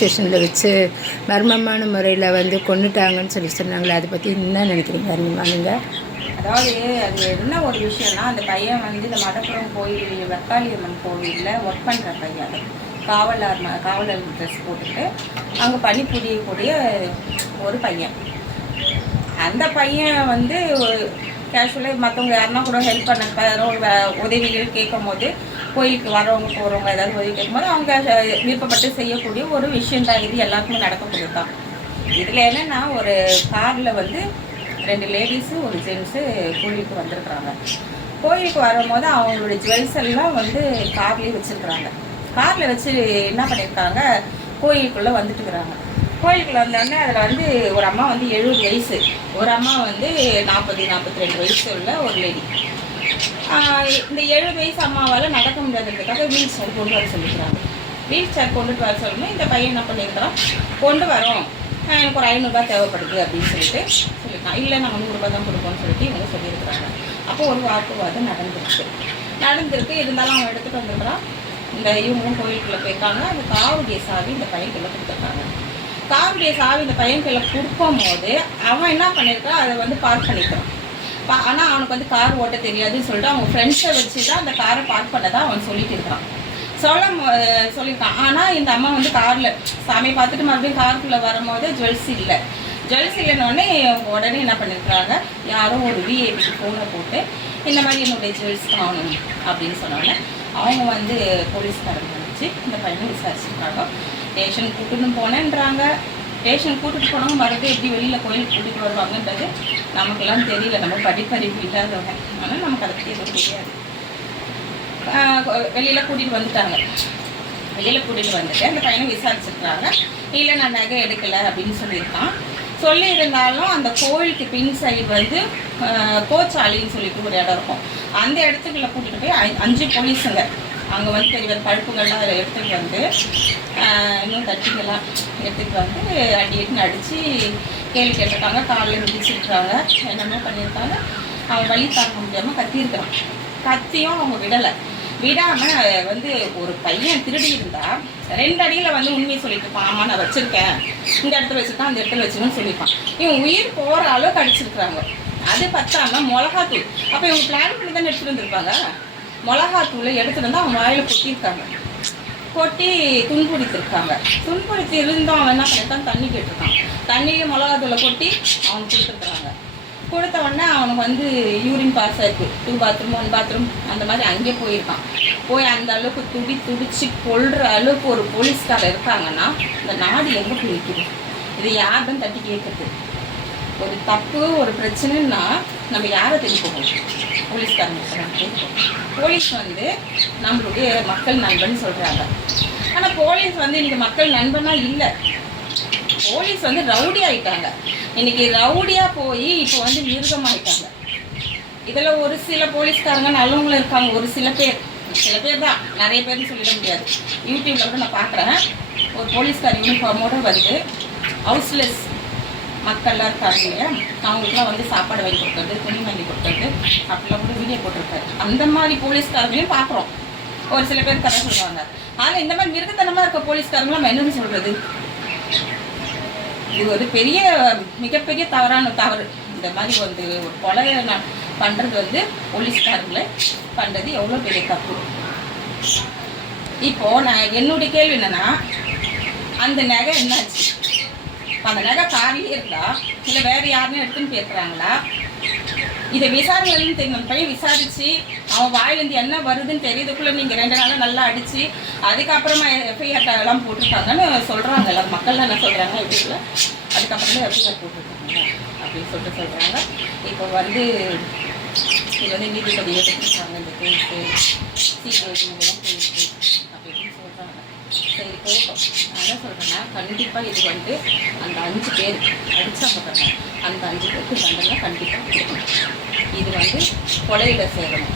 ஸ்டேஷனில் வச்சு மர்மமான முறையில் வந்து கொண்டுட்டாங்கன்னு சொல்லி சொன்னாங்களே அதை பற்றி என்ன நினைக்கிறீங்க அருணிமா நீங்கள் அதாவது அது என்ன ஒரு விஷயம்னா அந்த பையன் வந்து இந்த மடப்புறம் கோயில் வெப்பாளியம்மன் கோவிலில் ஒர்க் பண்ணுற பையன் காவலர் ம- காவலர் ட்ரெஸ் போட்டுட்டு அங்கே பணிபுரியக்கூடிய ஒரு பையன். அந்த பையன் வந்து கேஷுவலாக மற்றவங்க யாருன்னா கூட ஹெல்ப் பண்ண உதவிகள் கேட்கும் போது கோயிலுக்கு வரவங்க போகிறவங்க ஏதாவது உதவி கேட்கும்போது அவங்க விருப்பப்பட்டு செய்யக்கூடிய ஒரு விஷயம் தான் இது. எல்லாருக்குமே நடக்கக்கூடியது தான். இதில் என்னென்னா ஒரு காரில் வந்து ரெண்டு லேடிஸு ஒரு ஜென்ஸு கோயிலுக்கு வந்திருக்கிறாங்க. கோயிலுக்கு வரும்போது அவங்களோட ஜுவல்ஸ் எல்லாம் வந்து கார்லேயே வச்சுருக்குறாங்க. காரில் வச்சு என்ன பண்ணியிருக்காங்க கோயிலுக்குள்ளே வந்துட்டுருக்குறாங்க கோயிலுக்குள்ளே வந்தோடனே அதில் வந்து ஒரு அம்மா வந்து எழுபது வயசு. ஒரு அம்மா வந்து நாற்பது நாற்பத்தி ரெண்டு வயசு உள்ள ஒரு லேடி இந்த ஏழு வயசு அம்மாவால் நடக்க முடியாததுக்காக வீல் சேர் கொண்டு வர சொல்லிக்கிறாங்க. வீல் சேர் கொண்டுட்டு வர சொல்லணும் இந்த பையன் என்ன பண்ணியிருக்கிறான் கொண்டு வரோம். எனக்கு ஒரு ஐநூறுரூவா தேவைப்படுது அப்படின்னு சொல்லிட்டு சொல்லியிருக்கான். இல்லை நாங்கள் நூறுரூபா தான் கொடுப்போம்னு சொல்லிட்டு இவங்க சொல்லியிருக்கிறாங்க. அப்போ ஒரு வாக்குவாதம் நடந்துருக்கு நடந்திருக்கு. இருந்தாலும் அவன் எடுத்துகிட்டு வந்திருக்கிறான். இந்த இவங்களும் கோயிலுக்குள்ளே போயிருக்காங்க. அந்த காவடிய சாவி இந்த பையன்குள்ளே கொடுத்துருக்காங்க. காவடிய சாவி இந்த பையன் கொடுக்கும் போது அவன் என்ன பண்ணியிருக்கான் அதை வந்து பார்க் பண்ணிக்கிறான். ஆனால் அவனுக்கு வந்து கார் ஓட்ட தெரியாதுன்னு சொல்லிட்டு அவங்க ஃப்ரெண்ட்ஸை வச்சு தான் அந்த காரை பார்க் பண்ணதான் அவன் சொல்லிட்டு இருக்கான். சொல்ல சொல்லியிருக்கான். ஆனால் இந்த அம்மா வந்து காரில் சாமியை பார்த்துட்டு மறுபடியும் காருக்குள்ளே வரும்போது ஜுவல்ஸ் இல்லை. ஜுவல்ஸ் இல்லைன்னொடனே உடனே என்ன பண்ணியிருக்கிறாங்க யாரோ ஒரு விஏபிக்கு ஃபோனை போட்டு இந்த மாதிரி என்னுடைய ஜுவல்ஸ் காணும் அப்படின்னு சொன்னோடனே அவங்க வந்து போலீஸ்காரங்க வச்சு இந்த பையனை விசாரிச்சிருக்காங்க. ஸ்டேஷன் கூட்டின்னு போனேன்றாங்க. பேஷண்ட் கூட்டிட்டு போனவங்க மறுபடியும் எப்படி வெளியில் கோயிலுக்கு கூட்டிகிட்டு வருவாங்கன்றது நமக்கெல்லாம் தெரியல. நம்ம படிப்பறிவு இல்லாதவங்க. ஆனால் நமக்கு அதை பற்றி எதுவும் தெரியாது. வெளியில் கூட்டிகிட்டு வந்துட்டாங்க. வெளியில் கூட்டிகிட்டு வந்துட்டு அந்த பையனை விசாரிச்சிருக்கிறாங்க. இல்லை நான் நகை எடுக்கலை அப்படின்னு சொல்லியிருக்கான். சொல்லியிருந்தாலும் அந்த கோயிலுக்கு பின் சைடு வந்து கோச்சாலின்னு சொல்லிட்டு ஒரு இடம் இருக்கும். அந்த இடத்துக்குள்ள கூட்டிகிட்டு போய் அஞ்சு- அஞ்சு போலீஸுங்க. அங்கே வந்து பெரிய பெரிய பழுப்புகள்லாம் அதில் எடுத்துகிட்டு வந்து இன்னும் தட்டிங்கெல்லாம் எடுத்துகிட்டு வந்து அடி அடின்னு அடித்து கேள்வி கேட்டிருக்காங்க காலில் மிதிச்சிருக்காங்க என்னென்ன பண்ணியிருக்காங்க. அவன் வழி தாங்க முடியாமல் கத்தியிருக்கிறான். கத்தியும் அவங்க விடலை. விடாமல் வந்து ஒரு பையன் திருடி இருந்தால் ரெண்டு அடியில் வந்து உண்மையை சொல்லிட்டு இருப்பான். நான் வச்சுருக்கேன். இந்த இடத்துல வச்சுருக்கான் அந்த இடத்துல வச்சிருக்கேன்னு சொல்லியிருப்பான். இவன் உயிர் போகிற அளவுக்கு அடிச்சிருக்கிறாங்க. அது பத்தாமல் மிளகாத்தூள். அப்போ இவங்க பிளான் பண்ணி தானே எடுத்துகிட்டு வந்திருப்பாங்க? மிளகாத்தூளை எடுத்துட்டு வந்து அவங்க வாயில் கொட்டியிருக்காங்க. கொட்டி துன்புறுத்திருக்காங்க துன்புறுத்தி இருந்தும் அவன் என்ன பண்ணிட்டான் தண்ணி கேட்டிருக்கான். தண்ணியை மிளகாத்தூளை கொட்டி அவன் கொடுத்துருக்குறாங்க. கொடுத்த உடனே அவனுக்கு வந்து யூரின் பாஸ் ஆயிருக்கு. டூ பாத்ரூம் ஒன் பாத்ரூம் அந்த மாதிரி அங்கே போயிருக்கான். போய் அந்த அளவுக்கு துடி துடிச்சு கொள்ற அளவுக்கு ஒரு போலீஸ்காரர் இருக்காங்கன்னா இந்த நாடு எங்கே போய் நிற்கிது இது யார் தான் தட்டி கேட்குறது ஒரு தப்பு ஒரு பிரச்சனைன்னா நம்ம யாரை தேடி போகணும் போலீஸ்காரங்க போலீஸ் வந்து நம்மளுடைய மக்கள் நண்பன் சொல்கிறாங்க ஆனால் போலீஸ் வந்து இன்னைக்கு மக்கள் நண்பனாக இல்லை. போலீஸ் வந்து ரவுடி ஆகிட்டாங்க இன்னைக்கு ரவுடியாக போய் இப்போ வந்து மிருகமாகிட்டாங்க இதில் ஒரு சில போலீஸ்காரங்க நல்லவங்களும் இருக்காங்க. ஒரு சில பேர். சில பேர் தான். நிறைய பேர்னு சொல்லிட முடியாது. யூடியூப்பில் கூட நான் பார்க்குறேன். ஒரு போலீஸ்கார் யூனிஃபார்மோட வந்து ஹவுஸ்லெஸ் மக்கள்லாம் இருக்காங்க இல்லையா? அவங்களுக்குலாம் வந்து சாப்பாடு வாங்கி கொடுக்கறது துணி வாங்கி கொடுக்கறது அப்படிலாம் கூட வீடியோ போட்டிருக்காரு. அந்த மாதிரி போலீஸ்காரங்களையும் பார்க்குறோம். ஒரு சில பேர் கதை சொல்லுவாங்க. ஆனால் இந்த மாதிரி மிருகத்தனமாக இருக்க போலீஸ்காரங்களாம் நம்ம என்னன்னு சொல்றது? இது ஒரு பெரிய மிகப்பெரிய தவறான தவறு. இந்த மாதிரி வந்து ஒரு கொலை நான் பண்ணுறது வந்து போலீஸ்காரங்களை பண்ணுறது எவ்வளோ பெரிய தப்பு? இப்போ நான் என்னுடைய கேள்வி என்னன்னா அந்த நகை என்னாச்சு? அந்த நகை கார்லயே இருந்தா இல்லை வேற யாருன்னு எடுத்துன்னு போயிருக்கிறாங்களா? இதை விசாரணைன்னு தெரியும். பையன் விசாரிச்சு அவன் வாயிலேருந்து என்ன வருதுன்னு தெரியுதுக்குள்ள நீங்க ரெண்டு நாளும் நல்லா அடிச்சு அதுக்கப்புறமா எஃப்ஐஆர் எல்லாம் போட்டிருக்காங்கன்னு சொல்றாங்க. எல்லாம் மக்கள்லாம் என்ன சொல்றாங்க? வீட்டில் அதுக்கப்புறமா எஃப்ஐஆர் போட்டிருக்காங்க அப்படின்னு சொல்லிட்டு சொல்றாங்க. இப்போ வந்து இது வந்து நீதிபதி எடுத்துருக்காங்க இந்த கேஸு சீக்கிரம் போயிட்டு சரி போட்டோம் நான் என்ன சொல்கிறேன்னா கண்டிப்பாக இது வந்து அந்த அஞ்சு பேர் அடித்தாங்க பாருங்க அந்த அஞ்சு பேருக்கு தண்டனை கண்டிப்பாக கொடுக்கணும். இது வந்து கொலையில் சேரணும்.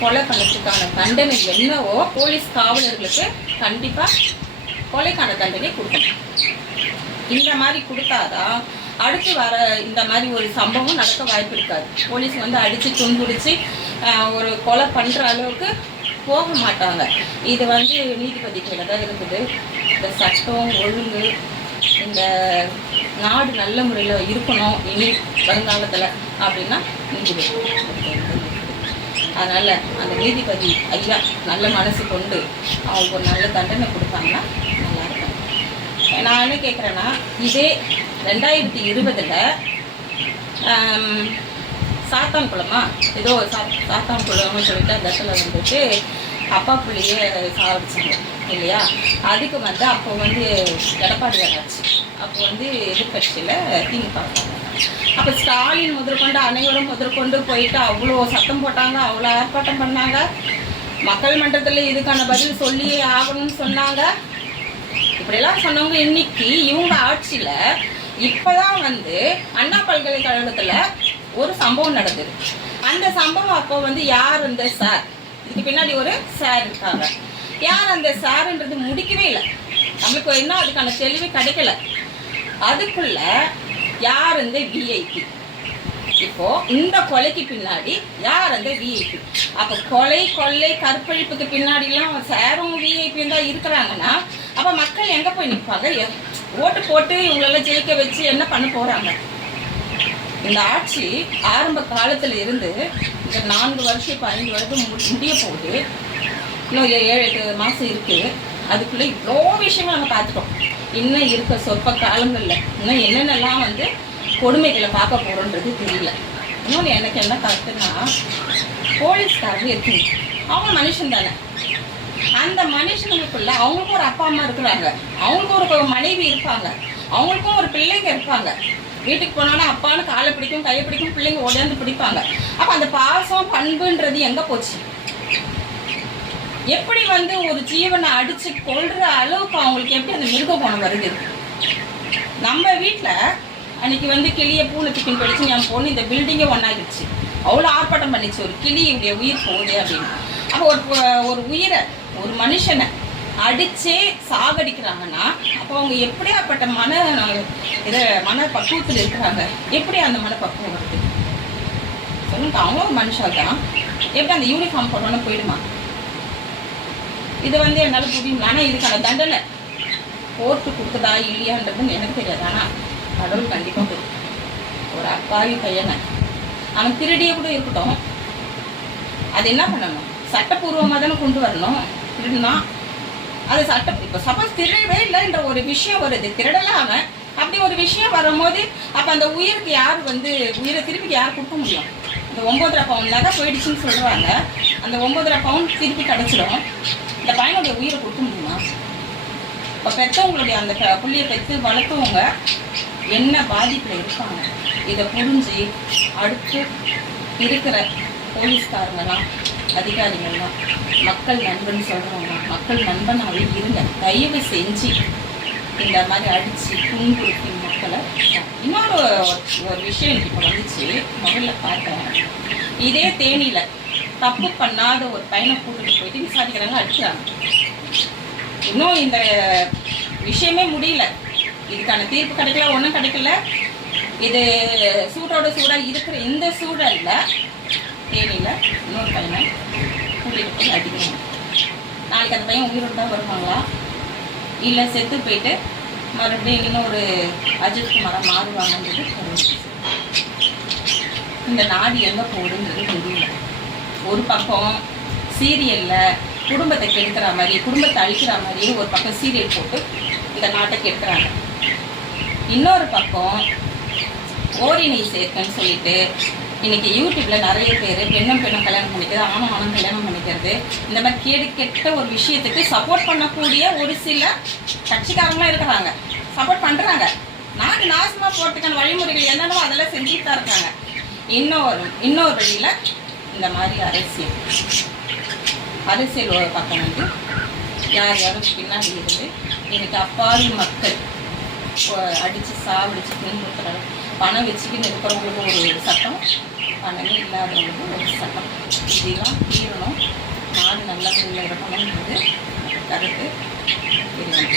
கொலை பண்ணதுக்கான தண்டனை என்னவோ போலீஸ் காவலர்களுக்கு கண்டிப்பாக கொலைக்கான தண்டனை கொடுக்கணும். இந்த மாதிரி கொடுத்தாதான் அடுத்து வர இந்த மாதிரி ஒரு சம்பவம் நடக்க வாய்ப்பு இருக்காது. போலீஸ் வந்து அடித்து துன்புடிச்சு ஒரு கொலை பண்ணுற அளவுக்கு போக மாட்டாங்க இது வந்து நீதிபதி தான் இருக்குது. இந்த சட்டம் ஒழுங்கு இந்த நாடு நல்ல முறையில் இருக்கணும் இனி வருங்காலத்தில் அப்படின்னா நீதிபதி அதனால் அந்த நீதிபதி ஐயா நல்ல மனசு கொண்டு அவங்களுக்கு ஒரு நல்ல தண்டனை கொடுத்தாங்கன்னா நல்லா இருக்கும். நான் என்ன கேட்குறேன்னா இதே ரெண்டாயிரத்தி இருபதில் சாத்தான் குளமா? ஏதோ சா சாத்தான் குளம்னு சொல்லிட்டு அந்த இடத்துல வந்துட்டு அப்பா பிள்ளைய சாதிச்சாங்க இல்லையா? அதுக்கு வந்து அப்போ வந்து எடப்பாடியார் ஆச்சு. அப்போ வந்து எதிர்கட்சியில் தீங்கு பார்த்தாங்க அப்போ ஸ்டாலின் முதற்கொண்டு அனைவரும் முதற்கொண்டு போயிட்டு அவ்வளோ சத்தம் போட்டாங்க அவ்வளோ ஆர்ப்பாட்டம் பண்ணாங்க. மக்கள் மன்றத்தில் இதுக்கான பதில் சொல்லியே ஆகணும்னு சொன்னாங்க. இப்படியெல்லாம் சொன்னவங்க இன்னைக்கு இவங்க ஆட்சியில் இப்போதான் வந்து அண்ணா பல்கலைக்கழகத்தில் ஒரு சம்பவம் நடந்தது. அந்த சம்பவம் அப்போ வந்து யார் அந்த சார் இதுக்கு பின்னாடி ஒரு சார் இருக்காங்க. யார் அந்த சார்ன்றது முடிக்கவே இல்லை. நம்மளுக்கு இன்னும் அதுக்கான தெளிவு கிடைக்கல. அதுக்குள்ள யார் இந்த விஐபி இப்போ இந்த கொலைக்கு பின்னாடி யார் அந்த விஐபி அப்போ கொலை கொள்ளை கற்பழிப்புக்கு பின்னாடிலாம் சேரும் விஐபியும் தான் இருக்கிறாங்கன்னா அப்போ மக்கள் எங்கே போய் நிற்பாங்க ஓட்டு போட்டு இவங்களெல்லாம் ஜெயிக்க வச்சு என்ன பண்ண போகிறாங்க இந்த ஆட்சி ஆரம்ப காலத்துல இருந்து இந்த நான்கு வருஷம் இப்போ ஐந்து வருடம் மு- முடிய போகுது. இன்னும் ஏழு எட்டு மாதம் இருக்குது அதுக்குள்ளே இவ்வளோ விஷயங்கள் நம்ம பார்த்துட்டோம் இன்னும் இருக்க சொற்ப காலங்களில் இன்னும் என்னென்னலாம் வந்து கொடுமைகளை பார்க்க போகிறோன்றது தெரியல. இன்னொன்று எனக்கு என்ன கருத்துன்னா போலீஸ்காரங்க இருக்குங்க அவங்க மனுஷன் தானே. அந்த மனுஷனுக்குள்ள அவங்களுக்கும் ஒரு அப்பா அம்மா இருக்கிறாங்க. அவங்களுக்கும் ஒரு மனைவி இருப்பாங்க. அவங்களுக்கும் ஒரு பிள்ளைங்க இருப்பாங்க. வீட்டுக்கு போனோன்னா அப்பான்னு காலை பிடிக்கும் கையை பிடிக்கும் பிள்ளைங்க உடந்து பிடிப்பாங்க. அப்போ அந்த பாசம் பண்புன்றது எங்கே போச்சு? எப்படி வந்து ஒரு ஜீவனை அடிச்சு கொல்ற அளவுக்கு அவங்களுக்கு எப்படி அந்த மிருக குணம் வருது? நம்ம வீட்டில் அன்னைக்கு வந்து கிளியை பூனை சிக்கன் படிச்சு என் பொண்ணு இந்த பில்டிங்கே ஒன்றாகிடுச்சு அவ்வளோ ஆர்ப்பாட்டம் பண்ணிச்சு. ஒரு கிளியுடைய உயிர் போகுது அப்படின்னு. அப்போ ஒரு ஒரு உயிரை ஒரு மனுஷனை அடிச்சே சாகடிக்கிறாங்கன்னா அப்போ அவங்க எப்படியாப்பட்ட மன இதை மன பக்குவத்தில் இருக்கிறாங்க? எப்படி அந்த மன பக்குவம் வருது? சொல்லுங்க அவங்களும் ஒரு மனுஷன் தான் எப்படி அந்த யூனிஃபார்ம் போட்டோன்னு போயிடுமா? இது வந்து என்னால் புரியும் ஆனால் இதுக்கான தண்டனை. கோர்ட்டு கொடுக்குதா இல்லையான்றது எனக்கு தெரியாது. ஆனால் கடவுள் கண்டிப்பாக கொடுக்கும். ஒரு அப்பாவி பையனை. அவன் திருடியே கூட இருக்கட்டும். அது என்ன பண்ணணும்? சட்டப்பூர்வமாக தானே கொண்டு வரணும். திருடுனா அது சட்டம். இப்போ சப்போஸ் திருடவே இல்லைன்ற ஒரு விஷயம் வருது திருடலாம அப்படி ஒரு விஷயம் வரும்போது அப்போ அந்த உயிருக்கு யார் வந்து உயிரை திருப்பி யார் கொடுக்க முடியும்? இந்த ஒம்பதரை பவுன் போயிடுச்சுன்னு சொல்லுவாங்க அந்த ஒம்பதரை பவுன் திருப்பி கிடச்சிடும். இந்த பையனுடைய உயிரை கொடுக்க முடியுமா? இப்போ பெற்றவங்களுடைய அந்த புள்ளியை பெற்று வளர்த்தவங்க என்ன பாதிப்பில் இருப்பாங்க? இதை புரிஞ்சு அடுத்து இருக்கிற போலீஸ்காரங்கெல்லாம் அதிகாரிகள்லாம் மக்கள் நண்பன் சொல்கிறவங்க மக்கள் நண்பனாகவே இருங்க. தயவு செஞ்சு இந்த மாதிரி அடித்து துன்புறுத்தி மக்களை இன்னொரு ஒரு விஷயம் எனக்கு இப்போ வந்துச்சு. முதல்ல பார்த்தேன். இதே தேனியில் தப்பு பண்ணாத ஒரு பையனை கூட்டிட்டு போயிட்டு விசாரிக்கிறாங்க அடிக்கிறாங்க. இன்னும் இந்த விஷயமே முடியல. இதுக்கான தீர்ப்பு கிடைக்கல ஒன்றும் கிடைக்கல. இது சூடோட சூடாக இருக்கிற இந்த சூழல்ல தேனியில் இன்னொரு பையனை கூட்டிகிட்டு போய் அடிக்கணும். நாளைக்கு அந்த பையன் உயிரோடு தான் வருவாங்களா? இல்லை செத்து போயிட்டு மறுபடியும் இன்னொரு அஜித் குமாராக மாறுவாங்கன்றது இந்த நாடு எங்கே போகுதுன்றது தெரியல. ஒரு பக்கம் சீரியலில் குடும்பத்தை கெடுக்கிற மாதிரி குடும்பத்தை அழிக்கிற மாதிரி ஒரு பக்கம் சீரியல் போட்டு இந்த நாட்டை கெடுக்கிறாங்க. இன்னொரு பக்கம் ஓரினை சேர்க்கன்னு சொல்லிட்டு இன்னைக்கு யூடியூப்ல நிறைய பேர் பெண்ணும் பெண்ணும் கல்யாணம் பண்ணிக்கிறது ஆணும் ஆணும் கல்யாணம் பண்ணிக்கிறது. இந்த மாதிரி கேடு கெட்ட ஒரு விஷயத்துக்கு சப்போர்ட் பண்ணக்கூடிய ஒரு சில கட்சிக்காரங்களாம் இருக்கிறாங்க. சப்போர்ட் பண்றாங்க. நாடு நாசமா போறதுக்கான வழிமுறைகள் என்னென்னவோ அதெல்லாம் செஞ்சுட்டு தான் இருக்காங்க. இன்னொரு இன்னொரு வழியில இந்த மாதிரி அரசியல். அரசியல் ஒரு பக்கம் வந்து யார் யாரும் பின்னாடி இருந்து எனக்கு அப்பாவி மக்கள் அடித்து அடிச்சு சாவடிச்சு துன்புறுத்துறாங்க பணம் வச்சுக்கின்னு இருக்கிறவங்களுக்கு ஒரு சட்டம். பணமே இல்லாதவங்களுக்கு ஒரு சட்டம். இதெல்லாம் தீரணும். நாடு நல்ல முறையில் இருக்கணும்ன்றது கருத்து. தெரியும்